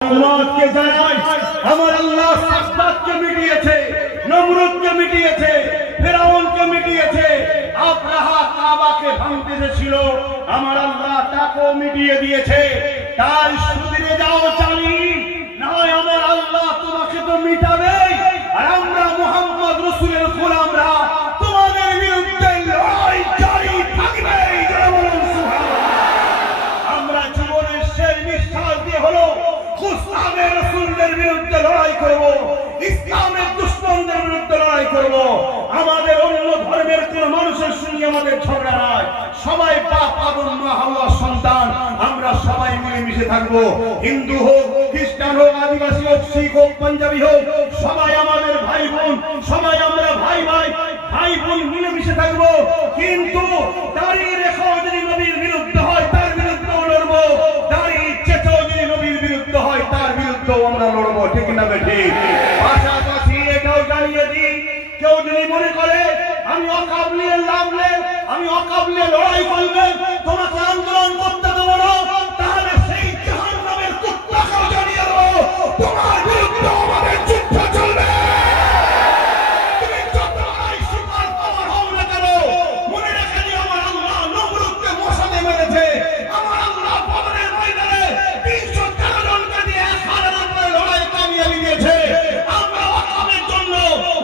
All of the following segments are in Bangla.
উম্মতকে জানাই আমার আল্লাহ সাদ্দাতকে মিটিয়েছে, নমরুদকে মিটিয়েছে, ফিরাউনকে মিটিয়েছে, আব্রাহা কাবাকে ভাঙতে ছিল আমার আল্লাহ তাকেও মিটিয়ে দিয়েছে। তাই সুবিরে যাও চালি নয়, আমার আল্লাহ তোমাকে তো মিটাবে। আর আমরা মুহাম্মদ রাসূলের গোলামরা তোমাদের বিরুদ্ধে লড়াই জারি থাকবে। আমরা জীবনের শেষ নিঃশ্বাস দিয়ে হলো মুস্তাফার রাসূলের বিরুদ্ধে লড়াই করব, ইসলামের দুশমনদের বিরুদ্ধে লড়াই করব। আমাদের অন্য ধর্মের কোন মানুষের সঙ্গে আমাদের ঝগড়া নাই। সবাই পাক আদম মা হাওয়ার সন্তান, আমরা সবাই মিলেমিশে থাকবো। হিন্দু হোক, খ্রিস্টান হোক, আদিবাসী হোক, শিখ হোক, পাঞ্জাবি হোক, সবাই আমাদের ভাই বোন, সবাই আমরা ভাই ভাই ভাই বোন মিলেমিশে থাকবো। কিন্তু দাঁড়িয়ে রেখো যদি নবীর বিরুদ্ধে হয় তার বিরুদ্ধেও লড়বো, দাঁড়িয়ে চেঁচাও যদি নবীর বিরুদ্ধে হয় তার বিরুদ্ধেও আমরা লড়বো। ঠিক না বেঠি? পাশাপাশি এটাও জানিয়ে দিই, কেউ যদি মনে করে আমি অকাবলিয়ে লাভলে, আমি অকাবলিয়ে লড়াই করলে তোমাকে আন্দোলন করতে দেবো না, তাহলে সেই জাহান্নামের কুত্তাকেও জানিয়ে দেবো তোমার বিরুদ্ধে আমাদের যুদ্ধ চলবে। তুমি যত লড়াই শিকার পাওয়ার হও না কেন, মনে রেখে দিও আমার আল্লাহ নমরুদকে মশাতে মেরেছে। আমার আল্লাহ বদরের ময়দানে ৩১৩ জনকে দিয়ে ১,০০০ উপরে লড়াই কামিয়াবি দিয়েছে। আমরা ওয়াকাফের জন্য,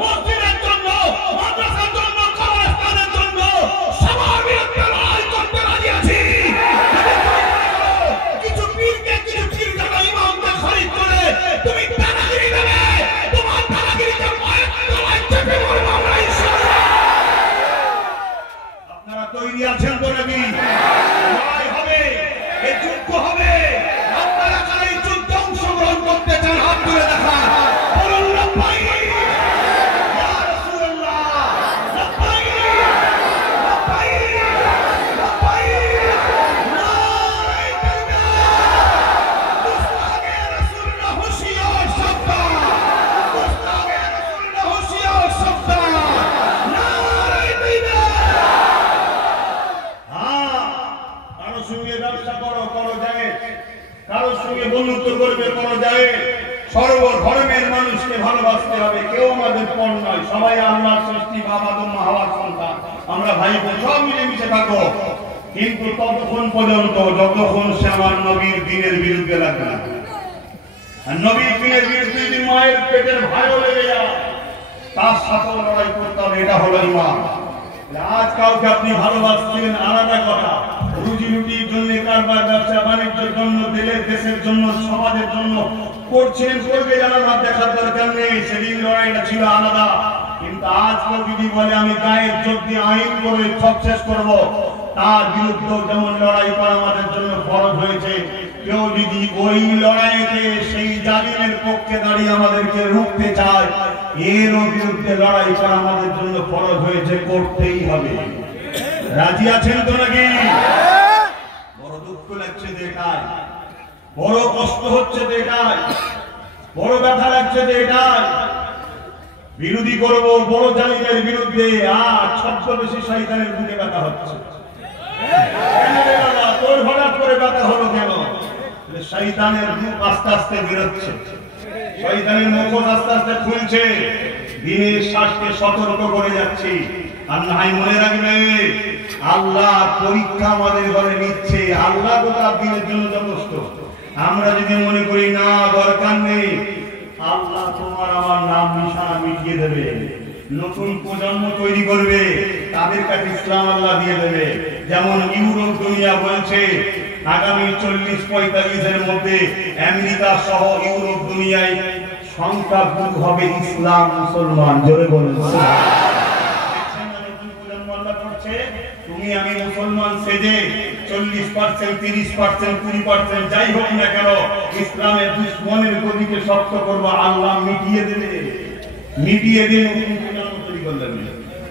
মসজিদের জন্য, মাদ্রাসার জন্য, কবরস্থানের জন্য সবার বিরুদ্ধে লড়াই করতে রাজি আছি। কিছু পীরকে, কিছু পীরজাদা ইমামকে খরিদ করে তুমি দাদাগিরি দেবে, তোমার দাদাগিরিকে মায়ের তলায় চেপে মরবো আমরা ইনশাআল্লাহ। আপনারা তৈরি আছেন তো নাকি? লড়াই হবে, এই যুদ্ধ হবে। আপনারা কারা এই যুদ্ধে অংশগ্রহণ করতে চান হাত তুলে দেখান, বলুন লব্বাইক ইয়া রাসূলুল্লাহ, লব্বাইক লব্বাইক লব্বাইক। নারে তাকবীর। মুস্তাফা রাসূলুল্লাহ হুশিয়ার সাবধান, মুস্তাফা রাসূলুল্লাহ হুশিয়ার সাবধান। নারে তাকবীর। কারো সঙ্গে ব্যবসা করো, করো যায়, কারো সঙ্গে বন্ধুত্ব করবে, করো যায়। সর্ব ধর্মের মানুষকে ভালোবাসতে হবে, কেউ আমাদের পর নয়, সবাই আল্লাহর সৃষ্টি, বাবা আদম মা হাওয়ার সন্তান, আমরা ভাই বোন সব মিলেমিশে থাকবো। কিন্তু ততক্ষণ পর্যন্ত যতক্ষণ সে আমার নবীর দ্বীনের বিরুদ্ধে লাগবে না। আর নবীর দ্বীনের বিরুদ্ধে যদি মায়ের পেটের ভাইও লেগে যায় তার সাথেও লড়াই করতে হবে, এটা হলো ঈমান। আজ কাউকে আপনি ভালোবাসছেন আলাদা কথা, রুজি রুটির জন্য, কারবার ব্যবসা বাণিজ্যের জন্য, দেশের জন্য, সমাজের জন্য করছেন, করবে, জানার দেখার দরকার নেই। সেদিন লড়াইটা ছিল আলাদা। কিন্তু আজকে যদি বলে আমি গায়ের জোর দিয়ে আইন করে সব শেষ করবো, তার বিরুদ্ধেও যেমন লড়াই করা আমাদের জন্য ফরজ হয়েছে। কেউ যদি ওই লড়াইতে সেই জালিমের পক্ষে দাঁড়িয়ে আমাদেরকে রুখতে চায়, এরও বিরুদ্ধে লড়াই করা আমাদের জন্য ফরজ হয়েছে, করতেই হবে। রাজি আছেন তো নাকি? বড় দুঃখ লাগছে দেখায়, বড় কষ্ট হচ্ছে দেখায়, বড় ব্যথা লাগছে দেখায়। বিরোধী করবো বড় জালিমের বিরুদ্ধে, আর ছদ্মবেশী শয়তানের বুকে ব্যথা হচ্ছে। তোর হঠাৎ করে ব্যথা হলো কেন? শয়তানের মুখ আস্তে আস্তে বেরোচ্ছে, শয়তানের মুখ আস্তে আস্তে খুলছে। দিনের শ্বাসকে সতর্ক করে যাচ্ছি। আর নাই মনে রাখবে, আল্লাহ পরীক্ষা আমাদের ঘরে নিচ্ছে। আল্লাহ তো তার দিনের জন্য যথেষ্ট। আমরা যদি মনে করি না দরকার নেই, আল্লাহ তোমার আমার নাম নিশানা মিটিয়ে দেবে, নতুন প্রজন্ম তৈরি করবে, তাদের কাছে ইসলাম আল্লাহ দিয়ে দেবে। যেমন ইউরোপ দুনিয়া বলছে আগামী 40-45 মধ্যে আমেরিকা সহ ইউরোপ দুনিয়ায় সংখ্যা গুণ হবে ইসলাম মুসলমান। জোরে বলুন তুমি আমি মুসলমান সেজে 40%, 30%, 20% যাই হোক না কেন, ইসলামের দুশ্মনের গদিকে শক্ত করবো, আল্লাহ মিটিয়ে দেবে, মিটিয়ে দিয়ে তৈরি করলেন।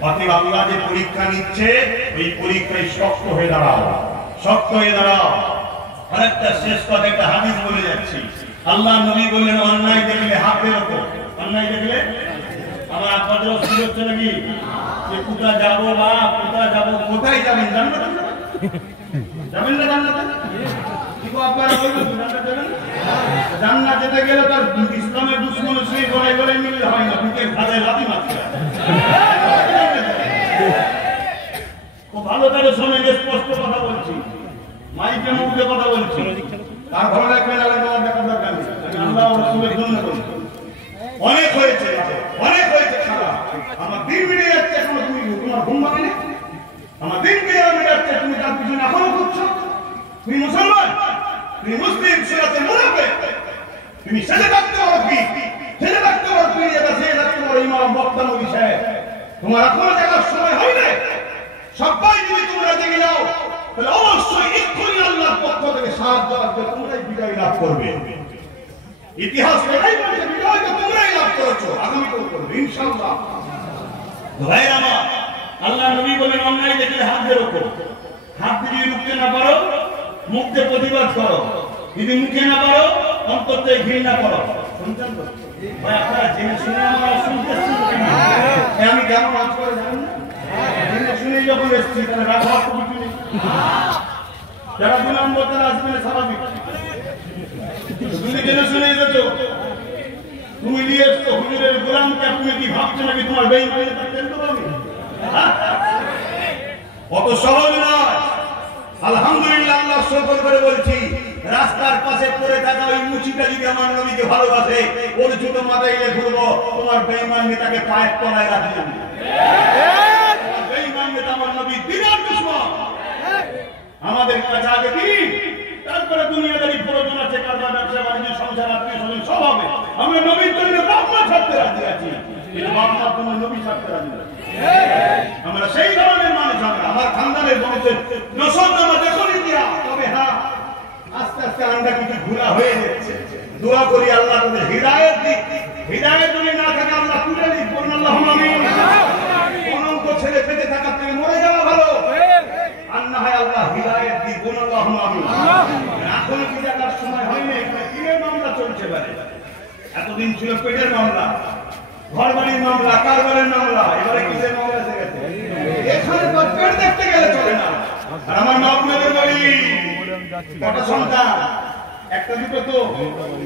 অতএব আল্লাহ যে পরীক্ষা নিচ্ছে, এই পরীক্ষায় শক্ত হয়ে দাঁড়াও, শক্ত হয়ে দাঁড়াও। আরেকটা শেষ কথা, একটা হাদিস বলে যাচ্ছি। আল্লাহ নবী বললেন অন্যায় দেখলে হাতের ওপর, অন্যায় দেখলে আমার আপনাদের অস্থির হচ্ছে নাকি যে কোথায় যাবো বা কোথায় যাবো, কোথায় যাবেন জান্নাতে যাবেন না? জান্নাতে তো আপনারা বলবেন জান্নাত যেতে গেলে তার ইসলামের দুশ্মন সেই গলে গলে মিললে হয় না, বুকের ভাজে লাথি মারতে হয়। খুব ভালো করে শুনে স্পষ্ট কথা বলছি, মাইকে মুখে কথা বলছি। তার ভালো লাগবে না লাগবে আমার দেখার দরকার নেই, আল্লাহ ও রাসূলের জন্য বলছি। অনেক হয়েছে, অনেক হয়েছে খারাপ। আমার দিন বেড়ে যাচ্ছে, এখনো তুমি তোমার ঘুম ভাঙে না। আমার দিন বেড়ে যাচ্ছে, তুমি তার পিছনে এখনো করছো। তুমি মুসলমান, তুমি মুসলিম, সুরাতে মুনাফিক। তুমি সেজে থাকতে পারো কি? সেজে থাকতে পারো তুমি, এটা সেজে থাকতে পারো ইমাম বক্তা নবী সাহেব। তোমার এখনো দেখার সময় হয় না। সবাই যদি তোমরা জেগে যাও, তাহলে অবশ্যই এক্ষুনি আল্লাহর পক্ষ থেকে সাহায্য আসবে, তোমরাই বিজয় লাভ করবে। ইতিহাস এটাই বলছে, বিজয় তো তোমরাই লাভ করেছো, আগামীতেও করবে ইনশাআল্লাহ। ভাইরা আমার, আল্লাহ নবী বলেন অন্যায় দেখলে হাত দিয়ে রাখো। হাত দিয়ে রুখতে না পারো, মুখ দিয়ে প্রতিবাদ করো। যদি মুখে না পারো, অন্তর থেকে ঘৃণা করো। শুনছেন তো ভাই? আপনারা জেনে শুনে আমরা শুনতেছেন, আমি কেমন কাজ করে জানেন না? জেনে শুনে যখন এসছি তাহলে রাখা কিছু নেই। যারা 2 নম্বর তারা আসবে স্বাভাবিক। তুমি জেনে শুনে এসেছো, তুমি নিয়ে এসছো হুজুরের গোলামকে, তুমি কি ভাবছো নাকি তোমার বেঈমান থাকতেন তো আমি? অত সহজ নয়। আলহামদুলিল্লাহ, আল্লাহ শুকর করে বলছি, রাস্তার পাশে পড়ে থাকা ওই মুচিটা যদি আমার নবীকে ভালোবাসে, ওর ছোট মাথায় গিয়ে ঘুরবো, তোমার বেঈমান নেতাকে পায়ের তলায় রাখবেন। বেঈমান নেতা আমার নবী বিরাট দুশমন। আমাদের কাছে আগে দিন, তারপরে দুনিয়াদারি প্রয়োজন আছে, কারবার, ব্যবসা বাণিজ্য, সংসার, আত্মীয় স্বজন সব হবে। আমরা নবীর জন্য বাপমা ছাড়তে রাজি আছি, কিন্তু বাপমার জন্য নবী ছাড়তে রাজি না। আমরা সেই ধরনের মানুষ। আমার খানদানের বংশের নসল নামা দেখুন দিয়া। তবে হ্যাঁ, আস্তে আস্তে আমরা কিছু ঘোরা হয়ে যাচ্ছে। দোয়া করি আল্লাহ তাদের হিদায়াত দিক। হিদায়াত যদি না থাকে আল্লাহ তুলে দিক। বলুন আল্লাহুম্মা আমিন। অনন্ত ছেলে পেটে থাকার থেকে মরে যাওয়া ভালো। আর না হয় আল্লাহ হিদায়াত দিক। বলুন আল্লাহুম্মা আমিন। এখনো কি দেখার সময় হয়নি, কিসের মামলা চলছে পারে? এতদিন ছিল পেটের মামলা, ঘর বাড়ির মামলা, কারবারের মামলা, এবারে কিসের মামলা এসে গেছে? এখানে তো পেট দেখতে গেলে চলে না। আর আমার মা আপনাদের বাড়ি কটা সন্তান? একটা দুটো তো।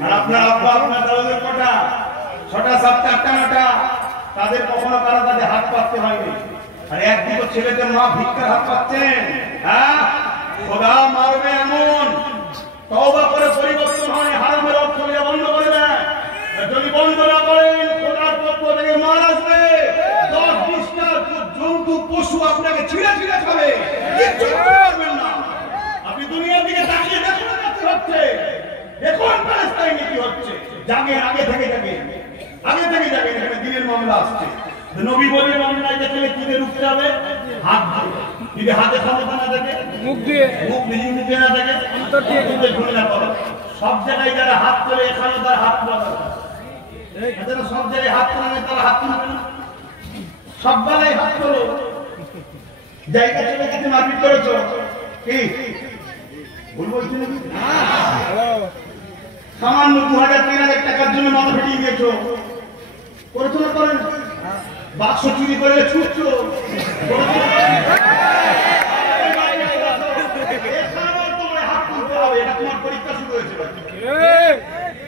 আর আপনার আব্বা আপনার দাদাদের কটা? 6টা 7টা 8টা 9টা। তাদের কখনো কারো কাছে হাত পাততে হয়নি। আর এক দুটো ছেলেদের মা ভিক্ষার হাত পাচ্ছেন। হ্যাঁ, খোদা মারবে এমন। তওবা করে পরিবর্তন হয়, হারামের অর্থ বন্ধ করে দেয়। যদি বন্ধ না করেন, খোদার পক্ষ থেকে মার আসবে। 10-20টা জন্তু পশু আপনাকে ছিঁড়ে ছিঁড়ে খাবে, কিচ্ছু করতে পারবেন না। আপনি দুনিয়ার দিকে তাকিয়ে দেখুন কি হচ্ছে। দেখুন প্যালেস্টাইনে কি হচ্ছে। জাগের আগে থেকে এখানে দিনের মামলা আসছে। নবী বলে অন্যায় দেখলে কি দিয়ে রুখতে হবে? হাত দিয়ে। যদি হাতে ক্ষমতা না থাকে, মুখ দিয়ে না থাকে, অন্তর দিয়ে ঘৃণা করো। সব জায়গায় যারা হাত তোলে, এখানে তার হাত তোলা দরকার। যারা সব জায়গায় হাত তোলে তারা হাত তুলবে না। সব বেলায় হাত তোলো। জায়গা ছেলে কাছে মারপিট করেছো কি ভুল বলছি নাকি? সামান্য 2000-3000 টাকার জন্য মাথা ফেটিয়ে দিয়েছো, করেছো না? করেন। বাক্স চুরি করলে ছুটছো, পরীক্ষা শুরু হয়েছে।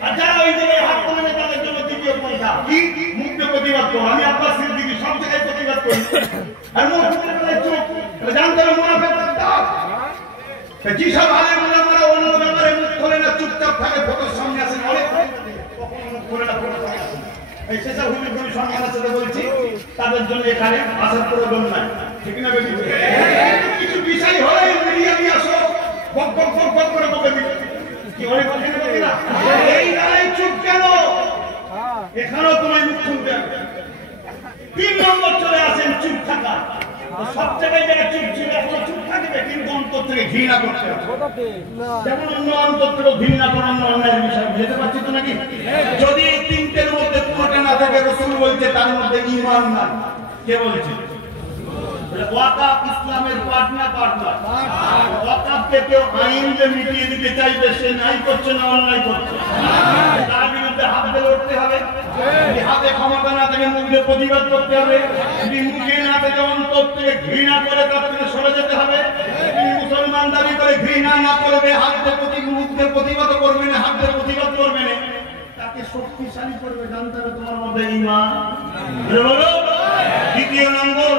আর যারা ওই জায়গায় হাত তোলে তাদের জন্য দ্বিতীয় পন্থা কি? মুক্ত প্রতিবাদ করো। আমি আব্বাস সিদ্দিকী সব জায়গায় প্রতিবাদ করি। আর মুখ চোখ জানতে হবে মুনাফিকদের দাগ। যেসব আলেম ওলামারা অন্য ব্যাপারে মুখ খোলে না, চুপচাপ থাকে, ফটোর সামনে আসেন, অনেক কখনো মুখ খোলে না, ফটো এই সেসব হুজুরগুলি সম্মানের সাথে বলছি, তাদের জন্য এখানে আসার প্রয়োজন নাই। ঠিক না বেশি? কিছু বিষয় হলে মিডিয়া নিয়ে আসো, বক বক বক বক করে বকে দিবে। কি অনেক কথা বলি না? এই দাঁড়াই চুপ কেন? এখানেও তোমায় মুখ খুলতে হবে। 3 নম্বর চলে আসেন চুপ থাকা। সব জায়গায় যারা চুপ ছিল এখন চুপ থাকবে, কিন্তু অন্তর থেকে ঘৃণা করতে হবে। যেমন অন্য অন্তর থেকে ঘৃণা করার অন্যায়ের বিষয় বুঝতে পারছি তো নাকি? যদি এই 3টের মধ্যে কোনোটা না থাকে, রাসূল বলছে তার মধ্যে ঈমান নাই। কে বলছে? ওয়াকাফ ইসলামের পার্টনার। ওয়াকাফকে কেউ আইন দিয়ে মিটিয়ে দিতে চাইবে, সে নাই করছে না অন্যায় করছে, তার বিরুদ্ধে হাত দিয়ে লড়তে হবে। হাতে ক্ষমতা না থাকে, মুখ দিয়ে প্রতিবাদ করতে হবে। যদি মুখে না থেকে অন্তর থেকে ঘৃণা করে তার থেকে সরে যেতে হবে। মুসলমান দাবি করে ঘৃণা না করবে, হাত দিয়ে মুখ মুখে প্রতিবাদ করবে না, হাতে প্রতিবাদ করবে না, তাকে শক্তিশালী করবে। জানতে হবে তোমার মধ্যে ঈমান। দ্বিতীয় নম্বর,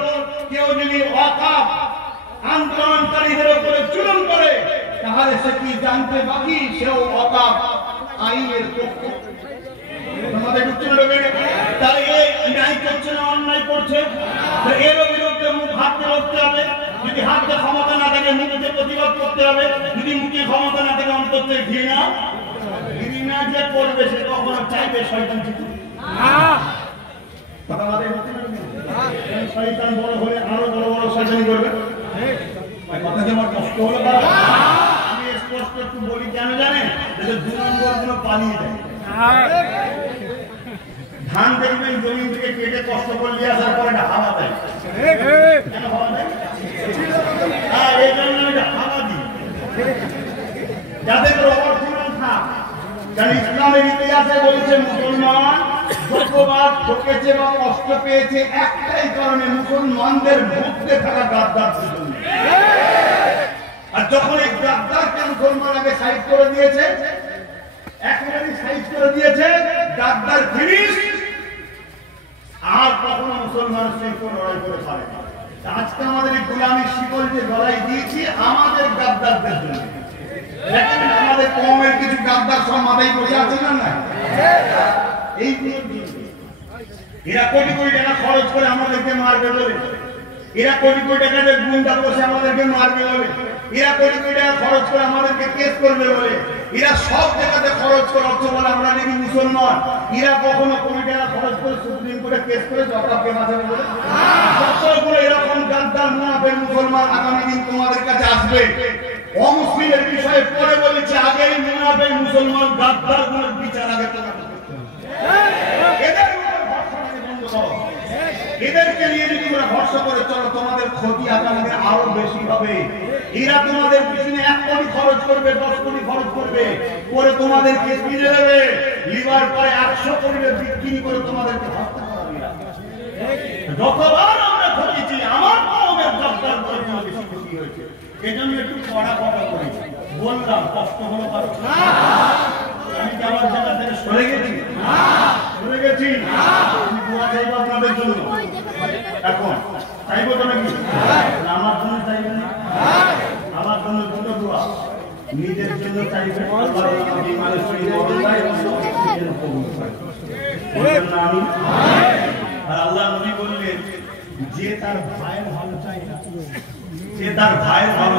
কেউ যদি ওয়াকাফ আন্দোলনকারীদের উপরে জুলুম করে, তাহলে সে কি জানতে বাকি সেও ওয়াকাফ আইনের পক্ষে। আমাদের উত্তর হবে তাই এই ন্যায় করছে না অন্যায় করছে, এর বিরুদ্ধে মুখ হাতে রাখতে হবে। যদি হাতে ক্ষমতা না থাকে মুখে প্রতিবাদ করতে হবে, যদি মুখে ক্ষমতা না থাকে অন্তত ঘৃণা যে করবে সে কখনো চাইবে শয়তান চিঠি। শয়তান বড় হলে আরো বড় বড় শয়তানি করবে। কথা যে আমার কষ্ট হলো, আমি স্পষ্ট একটু বলি কেন জানেন, দু নম্বর গুলো পালিয়ে যায়। ধান দেখবেন জমিন থেকে কেটে কষ্ট করে নিয়ে আসার পরে এটা হাওয়া দেয়। কেন হাওয়া দেয়? এই জন্য এটা হাওয়া দিই যাদের অবর্তমান থাক। কারণ ইসলামের ইতিহাসে বলছে মুসলমান যতবার ঠকেছে বা কষ্ট পেয়েছে একটাই কারণে, মুসলমানদের মধ্যে থাকা গাদ্দারদের জন্য। আর যখন এই গাদ্দারকে মুসলমান আগে সাইড করে দিয়েছে, একেবারে সাইড করে দিয়েছে, গাদ্দার ফিনিশ, আর কখনো মুসলমান সেই তো লড়াই করে পারে না। আজকে আমাদের এই গোলামীর শিকল যে গলায় দিয়েছি আমাদের গাদ্দারদের জন্য। আমাদের কমের কিছু গাদ্দার সব মাথায় বসে আছে না, এরা কোটি কোটি টাকা খরচ করে আমাদেরকে মারবে বলে, এরা কোটি কোটি টাকা দিয়ে গুন্ডা বসে আমাদেরকে মারবে বলে, এরা কোটি কোটি টাকা খরচ করে আমাদেরকে কেস করবে বলে, এরা সব জায়গাতে খরচ করে বলে আমরা নাকি মুসলমান। এরা কখনো কোটি টাকা খরচ করে সুপ্রিম কোর্টে কেস করে জবাবকে বাঁচাবে বলে? যতগুলো এরকম গাদ্দার মুনাফিক মুসলমান আগামী দিন তোমাদের কাছে আসবে। অমুসলিমের বিষয়ে পরে বলেছে, আগে এই মুনাফিক মুসলমান গাদ্দার গুলোর বিচার আগে তোমাকে করতে হবে। এদেরকে নিয়ে যদি তোমরা ভরসা করে চলো, তোমাদের ক্ষতি আগামী আরো বেশি হবে। এরা তোমাদের পিছনে 1 কোটি খরচ করবে, 10 কোটি খরচ করবে, করে তোমাদেরকে কিনে দেবে, লিভার করে 100 কোটি বিক্রি করে তোমাদেরকে হত্যা করাবে। যতবার আমরা ঠকেছি আমার কওমের জব্দার করে বেশি খুশি হয়েছে। এজন্য একটু কড়া কথা করি, বললাম কষ্ট হলো কারো। আমি কি আমার জায়গা থেকে সরে গেছি? সরে গেছি। আমি দোয়া চাইবো আপনাদের জন্য। এখন চাইবো তো নাকি? আমার জন্য চাইবেন না? আমার জন্য দুটো দোয়া, নিজের জন্য চাইবেন, আর আল্লাহ নবী বললেন যে তার ভাইয়ের ভালো চাই না, যে তার ভাইয়ের ভালো